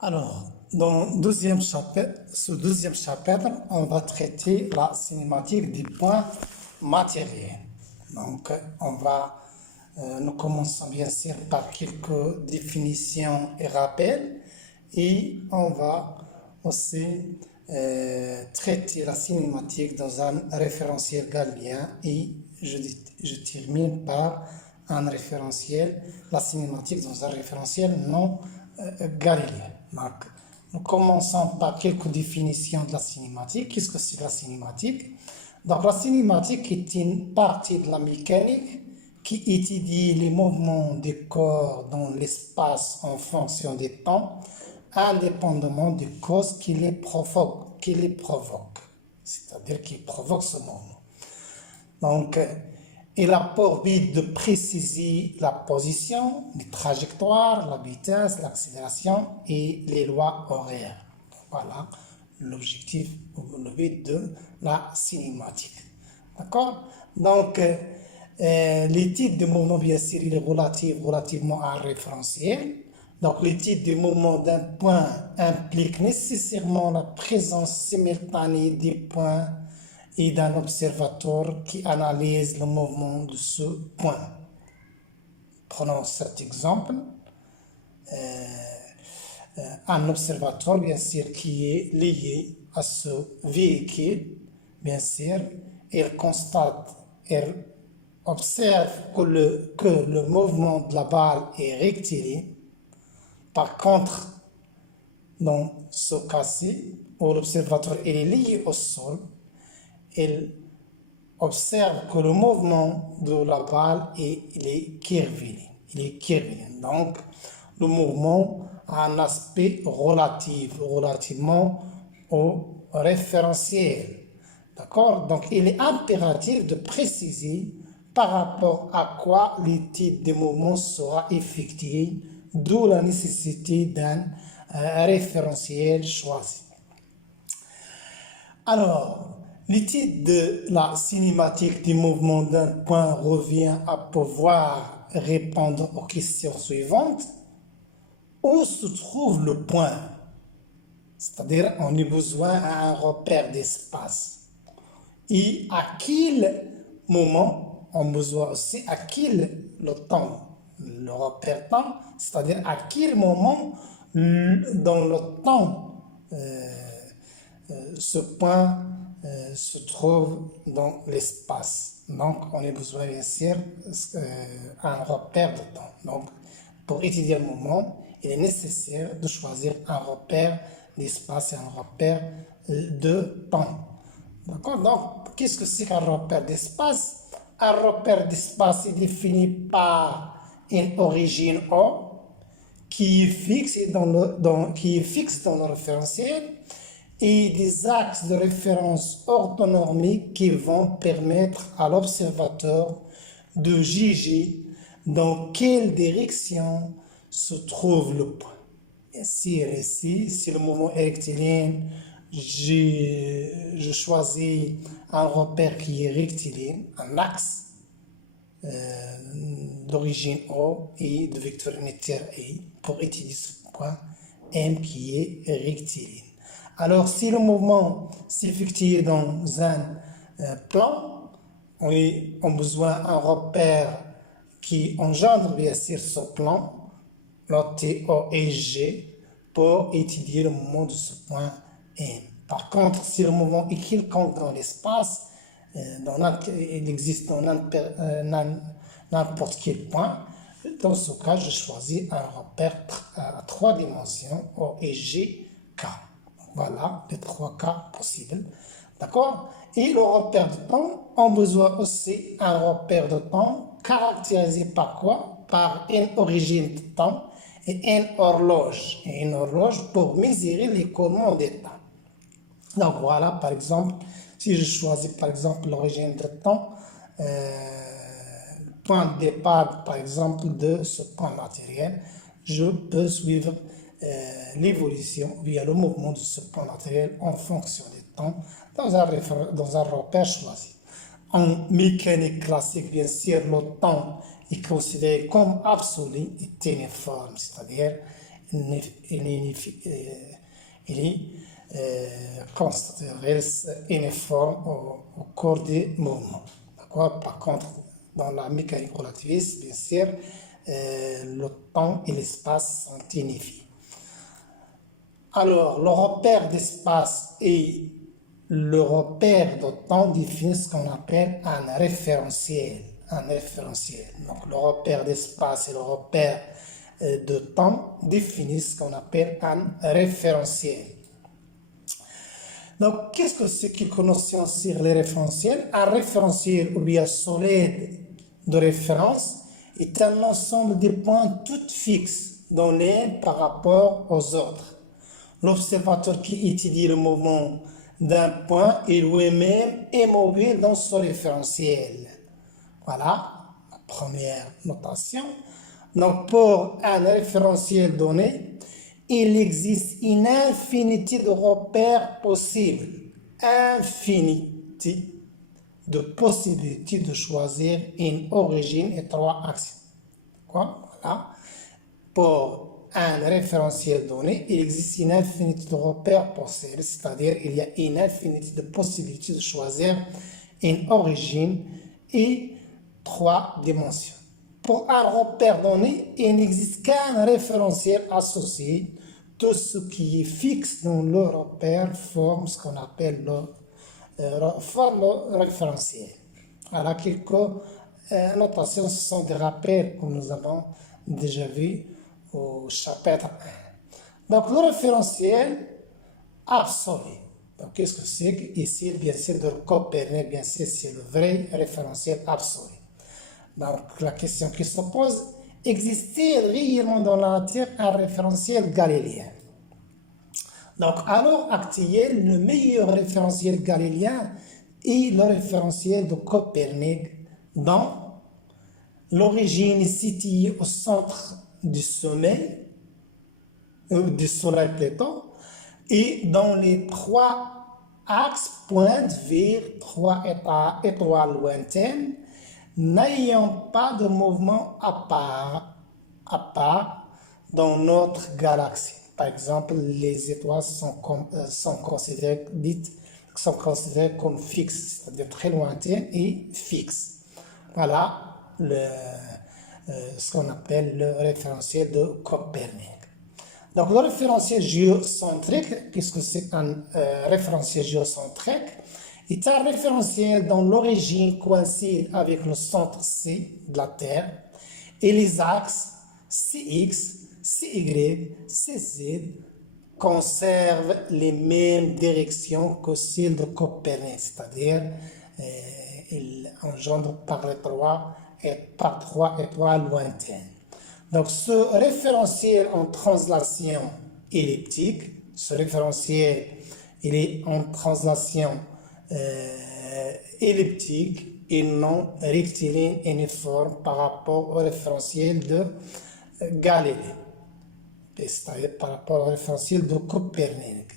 Alors, dans ce deuxième chapitre, on va traiter la cinématique des points matériels. Donc, nous commençons bien sûr par quelques définitions et rappels, et on va aussi traiter la cinématique dans un référentiel galiléen, et je termine par la cinématique dans un référentiel non galiléen. Donc, nous commençons par quelques définitions de la cinématique. Qu'est-ce que c'est la cinématique? Donc, la cinématique est une partie de la mécanique qui étudie les mouvements des corps dans l'espace en fonction des temps, indépendamment des causes qui les provoquent, c'est-à-dire qui provoquent ce mouvement. Donc, il a pour but de préciser la position, les trajectoires, la vitesse, l'accélération et les lois horaires. Voilà l'objectif, le but de la cinématique. D'accord? Donc, l'étude du mouvement, bien sûr, il est relativement à un référentiel. Donc, l'étude du mouvement d'un point implique nécessairement la présence simultanée des points et d'un observateur qui analyse le mouvement de ce point. Prenons cet exemple. Un observateur, bien sûr, qui est lié à ce véhicule, bien sûr, il constate, il observe que le mouvement de la balle est rectiligne. Par contre, dans ce cas-ci, où l'observateur est lié au sol, il observe que le mouvement de la balle est curviligne. Donc, le mouvement a un aspect relativement au référentiel. D'accord? Donc, il est impératif de préciser par rapport à quoi l'étude des mouvements sera effectuée, d'où la nécessité d'un référentiel choisi. Alors, l'étude de la cinématique du mouvement d'un point revient à pouvoir répondre aux questions suivantes. Où se trouve le point? C'est-à-dire, on a besoin d'un repère d'espace. Et à quel moment, on a besoin aussi à quel le temps, le repère temps, c'est-à-dire à quel moment dans le temps ce point se trouve dans l'espace. Donc, on a besoin bien sûr un repère de temps. Donc, pour étudier le moment, il est nécessaire de choisir un repère d'espace et un repère de temps. D'accord? Donc, qu'est-ce que c'est qu'un repère d'espace? Un repère d'espace est défini par une origine O qui est fixe dans le référentiel et des axes de référence orthonormés qui vont permettre à l'observateur de juger dans quelle direction se trouve le point. Ici, si le mouvement est rectiligne, je choisis un repère qui est rectiligne, un axe d'origine O et de vecteur unitaire E pour étudier ce point M qui est rectiligne. Alors, si le mouvement s'effectue dans un plan, on a besoin d'un repère qui engendre bien sûr ce plan, le T, O et G, pour étudier le mouvement de ce point M. Par contre, si le mouvement est quelconque dans l'espace, il existe dans n'importe quel point, dans ce cas, je choisis un repère à 3 dimensions, O et G, K. Voilà les 3 cas possibles. D'accord? Et le repère de temps, on a besoin aussi d'un repère de temps caractérisé par quoi? Par une origine de temps et une horloge. Et une horloge pour mesurer l'écoulement des temps. Donc voilà, par exemple, si je choisis par exemple l'origine de temps, le point de départ par exemple de ce point matériel, je peux suivre l'évolution via le mouvement de ce point matériel en fonction du temps dans un repère choisi. En mécanique classique, bien sûr, le temps est considéré comme absolu et uniforme, c'est-à-dire considéré uniforme au cours du mouvement. D'accord? Par contre, dans la mécanique relativiste, bien sûr, le temps et l'espace sont unifiés. Alors, le repère d'espace et le repère de temps définissent ce qu'on appelle un référentiel. Un référentiel. Donc, le repère d'espace et le repère de temps définissent ce qu'on appelle un référentiel. Donc, qu'est-ce que c'est que notion sur les référentiels? Un référentiel ou bien solide de référence est un ensemble de points tout fixes donnés par rapport aux autres. L'observateur qui étudie le mouvement d'un point est lui-même immobile dans son référentiel. Voilà la première notation. Donc, pour un référentiel donné, il existe une infinité de repères possibles. Infinité de possibilités de choisir une origine et 3 actions. Quoi? Voilà. Pour un référentiel donné, il existe une infinité de repères possibles, c'est-à-dire il y a une infinité de possibilités de choisir une origine et 3 dimensions. Pour un repère donné, il n'existe qu'un référentiel associé. Tout ce qui est fixe dans le repère forme ce qu'on appelle le référentiel. Alors, quelques notations, ce sont des rappels que nous avons déjà vus au chapitre 1. Donc, le référentiel absolu. Donc, qu'est-ce que c'est ici? Bien sûr, de Copernic, bien sûr, c'est le vrai référentiel absolu. Donc, la question qui se pose, existe-t-il réellement dans la matière un référentiel galiléen? Donc, à l'heure actuelle, le meilleur référentiel galiléen est le référentiel de Copernic, dont l'origine est située au centre du soleil plutôt, et dont les 3 axes pointent vers 3 étoiles lointaines, n'ayant pas de mouvement à part dans notre galaxie. Par exemple, les étoiles sont considérées comme fixes, c'est-à-dire très lointaines et fixes. Voilà ce qu'on appelle le référentiel de Copernic. Donc, le référentiel géocentrique, puisque c'est un référentiel géocentrique, est un référentiel dont l'origine coïncide avec le centre C de la Terre et les axes CX, CY, CZ conservent les mêmes directions que celles de Copernic, c'est-à-dire il engendre par les 3 étoiles lointaines. Donc, ce référentiel en translation elliptique, ce référentiel, il est en translation elliptique et non rectiligne uniforme par rapport au référentiel de Galilée, c'est-à-dire par rapport au référentiel de Copernic.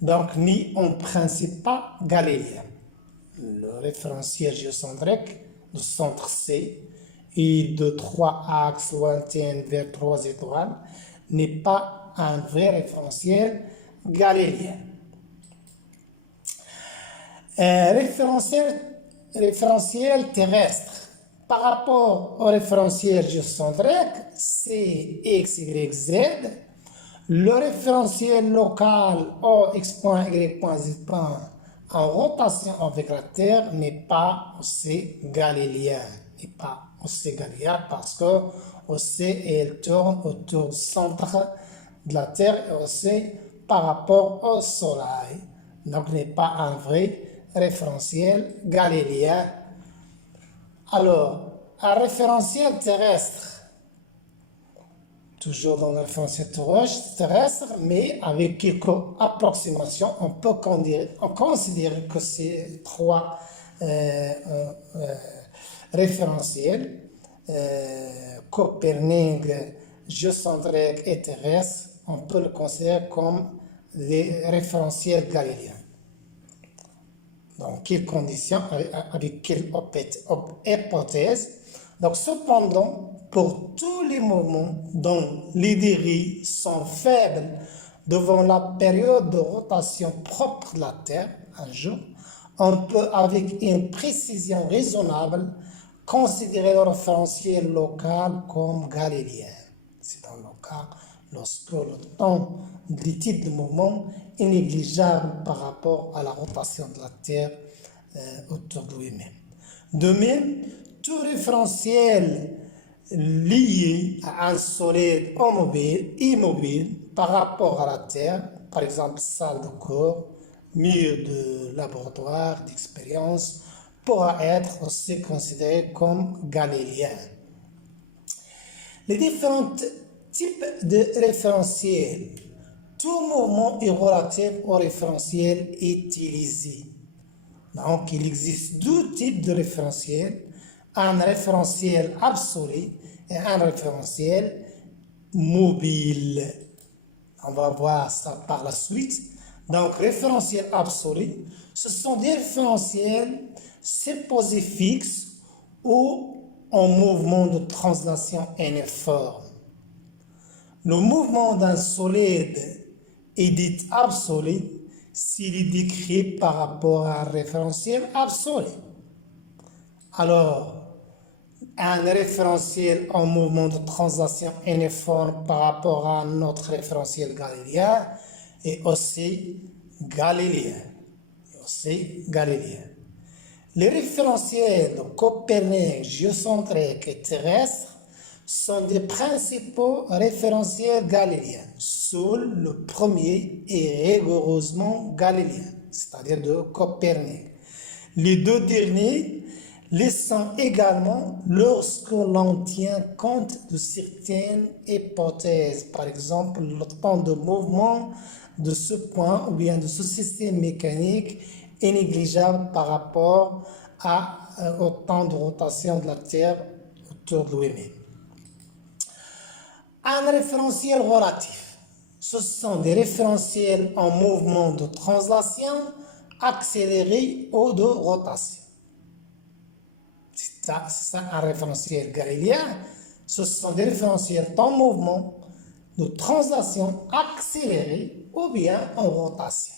Donc, ni en principe pas galiléen. Le référentiel géocentrique du centre C et de 3 axes lointains vers 3 étoiles n'est pas un vrai référentiel galiléen. Référentiel terrestre. Par rapport au référentiel géocentrique C, X, Y, Z, le référentiel local O, X point, Y point, Z point en rotation avec la Terre n'est pas aussi galiléen. Parce que aussi elle tourne autour du centre de la Terre et aussi par rapport au Soleil. Donc, n'est pas un vrai référentiel galiléen. Alors, un référentiel terrestre, toujours dans le référentiel terrestre, mais avec quelques approximations, on peut considérer que ces 3 référentiels, Copernic, géocentrique et terrestre, on peut le considérer comme des référentiels galiléens. Dans quelles conditions, avec quelle hypothèse? Donc, cependant, pour tous les mouvements dont les dérives sont faibles devant la période de rotation propre de la Terre, un jour, on peut, avec une précision raisonnable, considérer le référentiel local comme galiléen. C'est dans le cas lorsque le temps des types de mouvement est négligeable par rapport à la rotation de la Terre autour de lui-même. De même, tout référentiel lié à un solide immobile par rapport à la Terre, par exemple salle de cours, mur de laboratoire, d'expérience, pourra être aussi considéré comme galiléen. Les différents types de référentiels. Tout mouvement est relatif au référentiel utilisé. Donc, il existe deux types de référentiels, un référentiel absolu et un référentiel mobile. On va voir ça par la suite. Donc, référentiel absolu, ce sont des référentiels supposés fixes ou en mouvement de translation uniforme. Le mouvement d'un solide est dit absolu s'il est décrit par rapport à un référentiel absolu. Alors, un référentiel en mouvement de translation uniforme par rapport à notre référentiel galiléen est aussi galiléen. Les référentiels de Copernic, géocentriques et terrestres sont des principaux référentiels galiléens. Seul le premier est rigoureusement galiléen, c'est-à-dire de Copernic. Les deux derniers le sont également lorsque l'on tient compte de certaines hypothèses, par exemple le temps de mouvement de ce point ou bien de ce système mécanique est négligeable par rapport au temps de rotation de la Terre autour de lui-même. Un référentiel relatif. Ce sont des référentiels en mouvement de translation accéléré ou de rotation. C'est ça un référentiel galiléen. Ce sont des référentiels en mouvement de translation accéléré ou bien en rotation.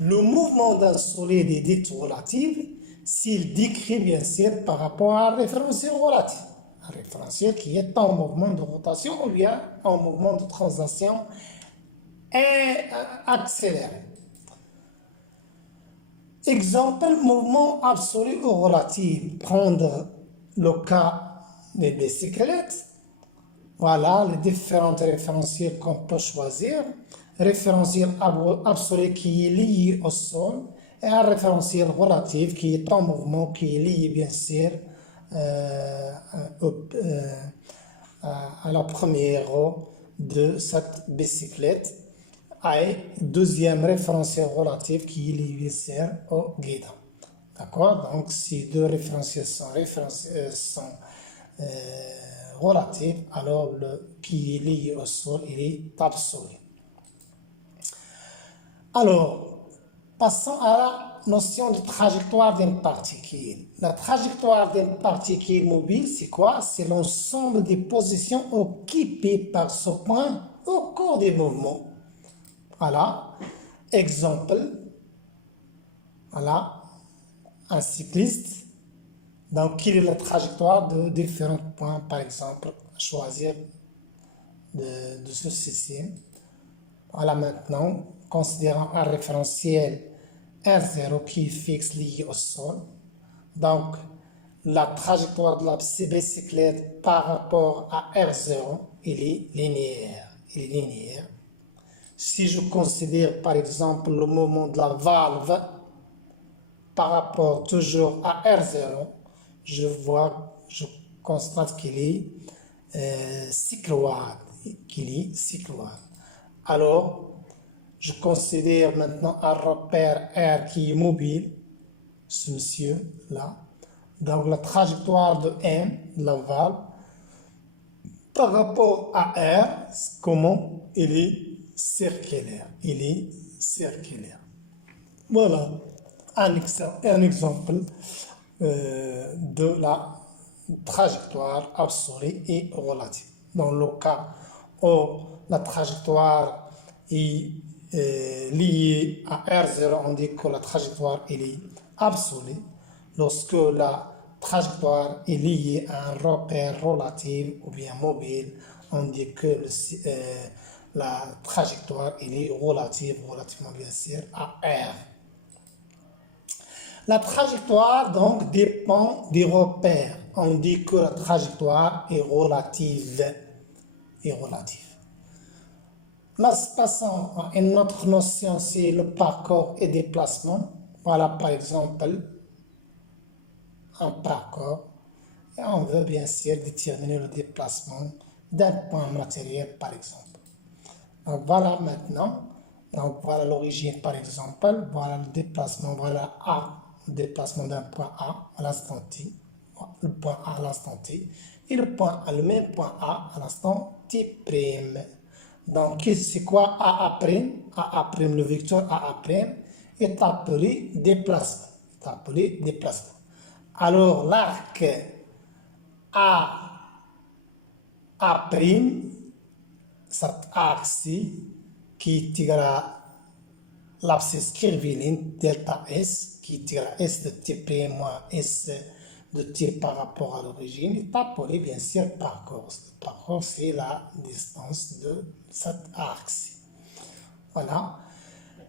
Le mouvement d'un solide est dit relatif s'il décrit bien sûr par rapport à un référentiel relatif. Un référentiel qui est en mouvement de rotation ou bien en mouvement de translation accéléré. Exemple, mouvement absolu ou relatif. Prendre le cas des bicyclettes. Voilà les différents référentiels qu'on peut choisir. Référentiel absolu qui est lié au sol et un référentiel relatif qui est en mouvement, qui est lié bien sûr à la première roue de cette bicyclette. Et deuxième référentiel relatif qui est lié au guidon. D'accord? Donc, si deux référentiels sont relatifs, alors le qui est lié au sol, il est absolu. Alors, passons à la notion de trajectoire d'une particule. La trajectoire d'une particule mobile, c'est quoi? C'est l'ensemble des positions occupées par ce point au cours des mouvements. Voilà, exemple, voilà, un cycliste, donc quelle est la trajectoire de différents points, par exemple, choisir de ce système. Voilà maintenant, considérant un référentiel R0 qui est fixe lié au sol, donc la trajectoire de la bicyclette par rapport à R0, il est linéaire. Si je considère par exemple le mouvement de la valve par rapport toujours à R0, je constate qu'il est cycloïde. Alors, je considère maintenant un repère R qui est mobile, ce monsieur-là. Donc la trajectoire de M, de la valve, par rapport à R, comment il est circulaire. Voilà un exemple de la trajectoire absolue et relative. Dans le cas où la trajectoire est liée à R0, on dit que la trajectoire est absolue. Lorsque la trajectoire est liée à un repère relatif ou bien mobile, on dit que la trajectoire est relativement bien sûr à R. La trajectoire donc dépend des repères. On dit que la trajectoire est relative. Là, passons à une autre notion, c'est le parcours et déplacement. Voilà par exemple un parcours. Et on veut bien sûr déterminer le déplacement d'un point matériel par exemple. Donc voilà maintenant. Donc voilà l'origine par exemple. Voilà le déplacement. Voilà A. Le déplacement d'un point A à l'instant T. Le point A à l'instant T. Et le même point A à l'instant T'. Donc, c'est quoi AA'? AA', le vecteur AA' est appelé déplacement. Alors, l'arc AA', cet axe-ci, qui est égal à l'abscisse curviligne delta S, qui est égal à S de T' moins S de T par rapport à l'origine, est appelé bien sûr parcours. Le parcours, c'est la distance de cet axe. Voilà.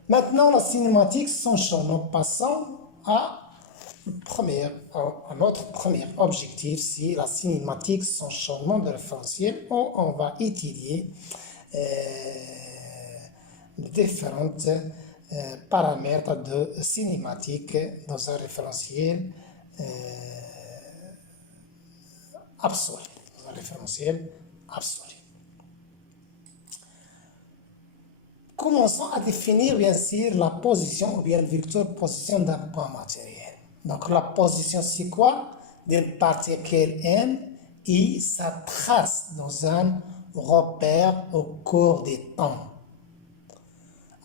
Maintenant, la cinématique s'enchaîne. Nous passons à notre premier objectif, c'est la cinématique s'enchaînement de référentiel, où on va étudier les différents paramètres de cinématique dans un référentiel absolu. Commençons à définir bien sûr la position ou bien le vecteur position d'un point matériel. Donc la position c'est quoi? D'une particule M et sa trace dans un repère au cours du temps.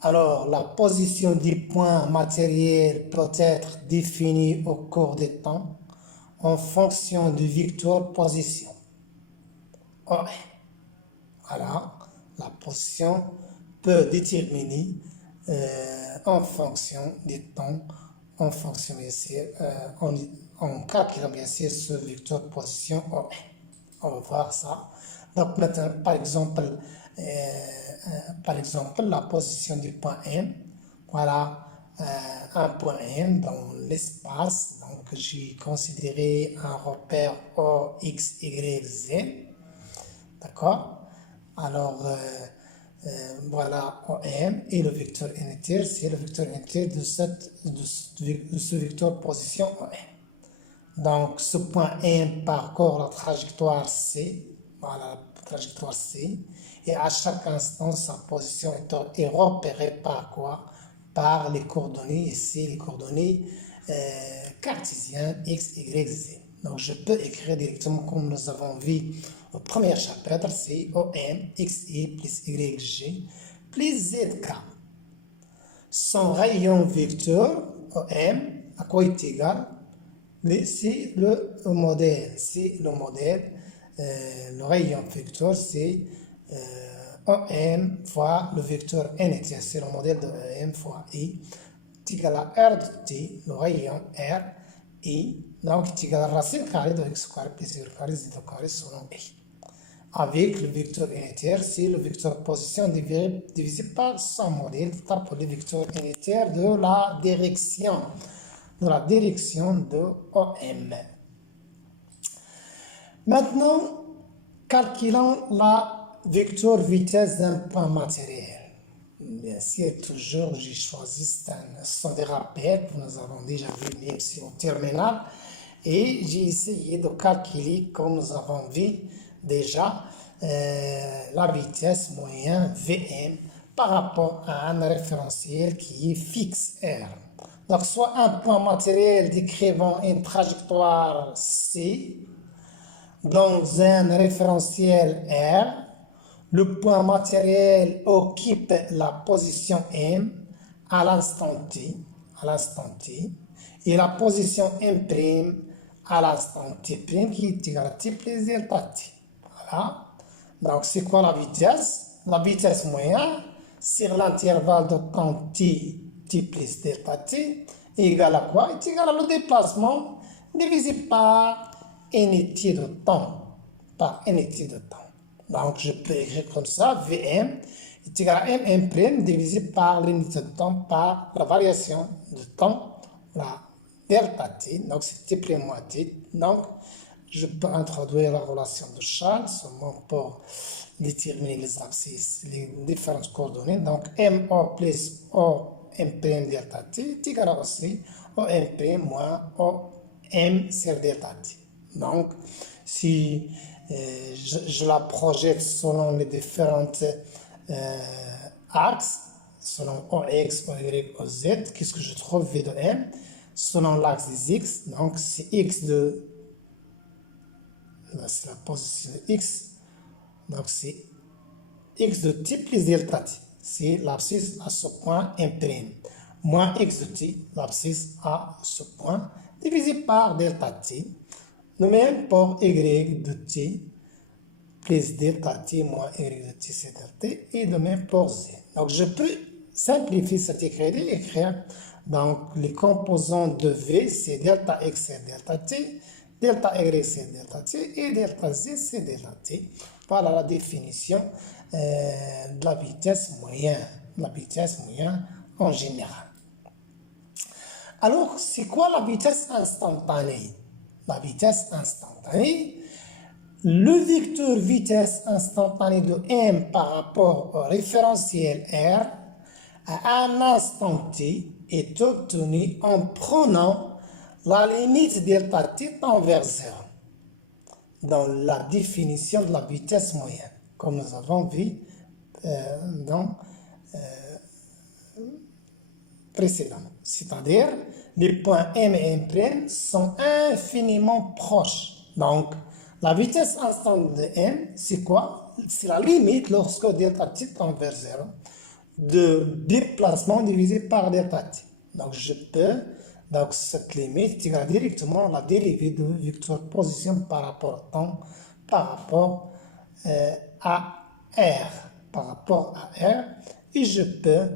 Alors la position du point matériel peut être définie au cours du temps en fonction du vecteur position. Voilà, la position peut déterminer en fonction du temps, en fonction bien sûr, en calculant bien sûr ce vecteur position. On va voir ça. Donc maintenant, par exemple, la position du point M. Voilà un point M dans l'espace. Donc j'ai considéré un repère O, X, Y, Z. D'accord? Alors, voilà OM et le vecteur unitaire, c'est le vecteur unitaire de ce vecteur position OM. Donc, ce point M parcourt la trajectoire C, voilà la trajectoire C, et à chaque instant, sa position est repérée par quoi? Par les coordonnées, ici les coordonnées cartésiennes X, Y, Z. Donc, je peux écrire directement comme nous avons vu au premier chapitre, c'est OM, XI plus YG plus ZK. Son rayon vecteur, OM, à quoi est égal? C'est le modèle. Le rayon vecteur, c'est OM fois le vecteur unitaire. C'est le modèle de OM fois I. C'est égal à R de T, le rayon R, I. Donc, c'est égal à racine carrée de X carré plus Y carré Z carré selon I. Avec le vecteur unitaire, c'est le vecteur position divisé par son modèle, pour le vecteur unitaire de la direction de OM. Maintenant, calculons la vecteur vitesse d'un point matériel. Bien sûr, toujours, j'ai choisi, ce sont des rappels que nous avons déjà vu, même si au terminal. Et j'ai essayé de calculer, comme nous avons vu déjà, la vitesse moyenne Vm par rapport à un référentiel qui est fixe R. Donc, soit un point matériel décrivant une trajectoire C dans un référentiel R, le point matériel occupe la position M à l'instant T, et la position M' à l'instant t' qui est égal à t plus delta t. Voilà. Donc, c'est quoi la vitesse? La vitesse moyenne sur l'intervalle de temps t plus delta t est égal à quoi? Est égal à le déplacement divisé par unité de temps. Par unité de temps. Donc, je peux écrire comme ça, Vm est égal à mm' divisé par l'unité de temps par la variation de temps, la delta t. Donc, c'est t plus moins t. Donc, je peux introduire la relation de Charles seulement pour déterminer les abscisses, les différentes coordonnées. Donc, MO plus OM' delta t est égal à aussi OM' moins OM sur delta t. Donc, si je la projette selon les différentes axes, selon OX, OY, OZ, qu'est-ce que je trouve V de M? Selon l'axe des X, donc c'est X de... Là, c'est la position de X. Donc, c'est X de t plus delta t. C'est l'abscisse à ce point imprime. Moins X de t, l'abscisse à ce point, divisé par delta t. De même pour Y de t plus delta t moins Y de t c'est delta t. Et de même pour Z. Donc, je peux simplifier cet écrit et écrire donc les composants de V, c'est delta X c'est delta t. Delta Y c'est delta t et delta Z c'est delta t. Voilà la définition de la vitesse moyenne. La vitesse moyenne en général. Alors, c'est quoi la vitesse instantanée? La vitesse instantanée, le vecteur vitesse instantanée de m par rapport au référentiel R à un instant t est obtenu en prenant la limite delta t tend vers 0 dans la définition de la vitesse moyenne, comme nous avons vu dans précédemment. C'est-à-dire, les points M et M' sont infiniment proches. Donc, la vitesse instantanée de M, c'est quoi? C'est la limite lorsque delta t tend vers 0 de déplacement divisé par delta t. Donc, je peux, donc cette limite égale directement la dérivée de vecteur position par rapport au temps, par rapport à R. Par rapport à R. Et je peux,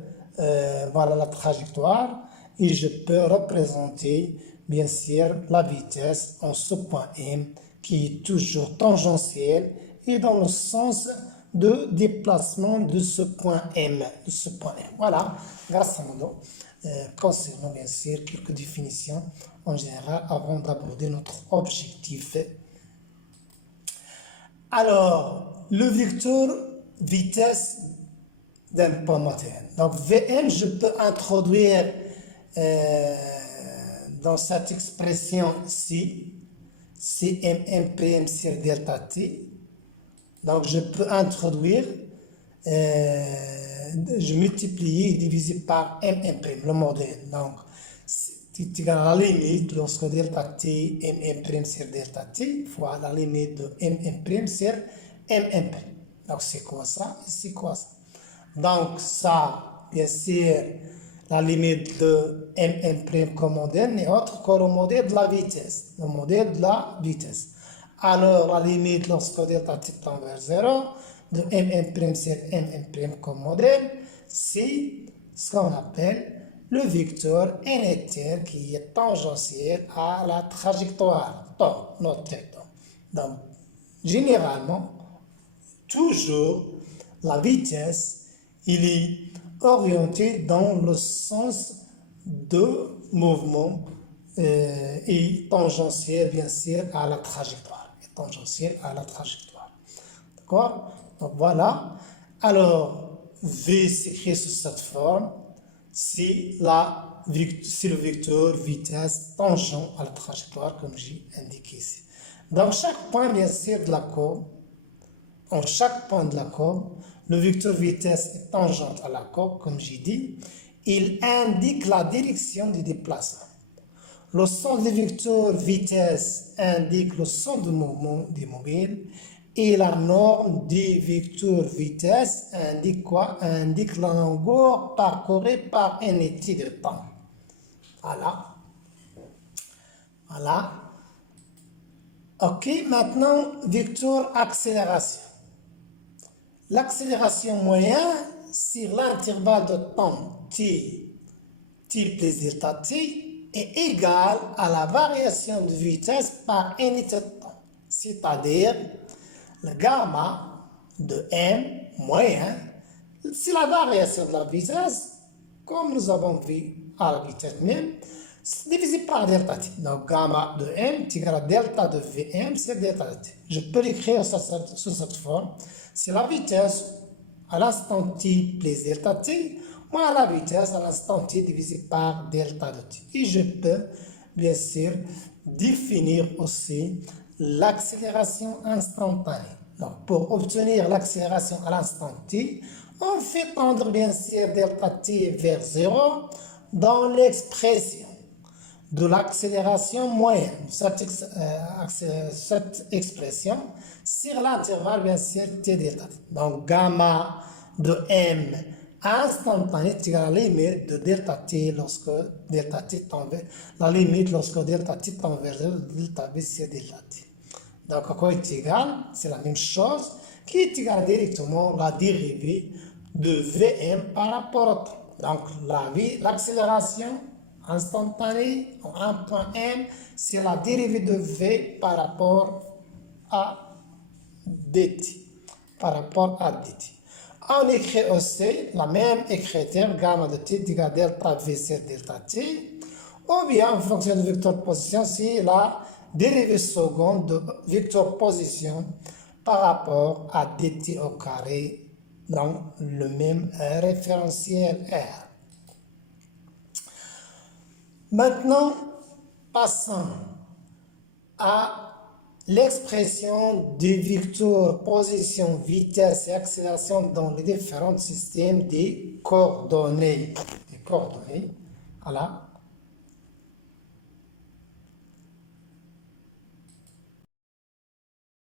voilà la trajectoire, et je peux représenter, bien sûr, la vitesse en ce point M qui est toujours tangentiel et dans le sens de déplacement de ce point M. Voilà, grâce à modo, concernant bien sûr quelques définitions en général avant d'aborder notre objectif. Alors, le vecteur vitesse d'un point moteur. Donc, Vm, je peux introduire dans cette expression ci, Cmm' sur delta t. Donc, je peux introduire, je multiplie et diviser par mm', le modèle. Donc, c'est égal à la limite lorsque delta t, mm' sur delta t, fois la limite de mm' sur mm'. Donc, c'est quoi ça? C'est quoi ça? Donc, ça, bien sûr, la limite de m' comme modèle n'est autre que le modèle de la vitesse. Le modèle de la vitesse. Alors, la limite lorsque delta t tend vers 0 de m' sur m' comme modèle, c'est ce qu'on appelle le vecteur inertiel qui est tangentiel à la trajectoire. Donc, généralement, toujours, la vitesse, il est orienté dans le sens de mouvement et tangentiel, bien sûr, à la trajectoire. D'accord? Donc, voilà. Alors, V s'écrit sous cette forme. C'est le vecteur vitesse tangent à la trajectoire, comme j'ai indiqué ici. Dans chaque point, bien sûr, de la courbe, en chaque point de la courbe, le vecteur vitesse est tangente à la courbe, comme j'ai dit. Il indique la direction du déplacement. Le sens du vecteur vitesse indique le sens de mouvement des mobiles. Et la norme du vecteur vitesse indique quoi? Indique la longueur parcourue par unité de temps. Voilà. Ok, maintenant, vecteur accélération. L'accélération moyenne sur l'intervalle de temps t plus delta t est égale à la variation de vitesse par unité de temps, c'est-à-dire le gamma de m moyen, c'est la variation de la vitesse, comme nous avons vu à la vitesse même, divisé par delta t. Donc gamma de m est égal à delta de vm, c'est delta de t. Je peux l'écrire sous cette forme. C'est la vitesse à l'instant t plus delta t, moins la vitesse à l'instant t divisé par delta de t. Et je peux, bien sûr, définir aussi l'accélération instantanée. Donc, pour obtenir l'accélération à l'instant t, on fait tendre, bien sûr, delta t vers 0 dans l'expression de l'accélération moyenne. Cette expression sur l'intervalle, bien sûr, t delta t. Donc, gamma de m instantané est égal à la limite de delta t lorsque delta t tend vers la limite lorsque delta t tend vers 0, delta v c'est delta t. Donc, à quoi est égal? C'est la même chose qui est égale directement à la dérivée de Vm par rapport au temps. Donc, l'accélération instantanée en un point m, c'est la dérivée de V par rapport à dt. Par rapport à dt. On écrit aussi la même écriture, gamma de t est égal à delta V sur delta t. Ou bien, en fonction de vecteur position, c'est la dérivée seconde de vecteur position par rapport à dt au carré dans le même référentiel R. Maintenant, passons à l'expression des vecteurs position, vitesse et accélération dans les différents systèmes des coordonnées. Voilà.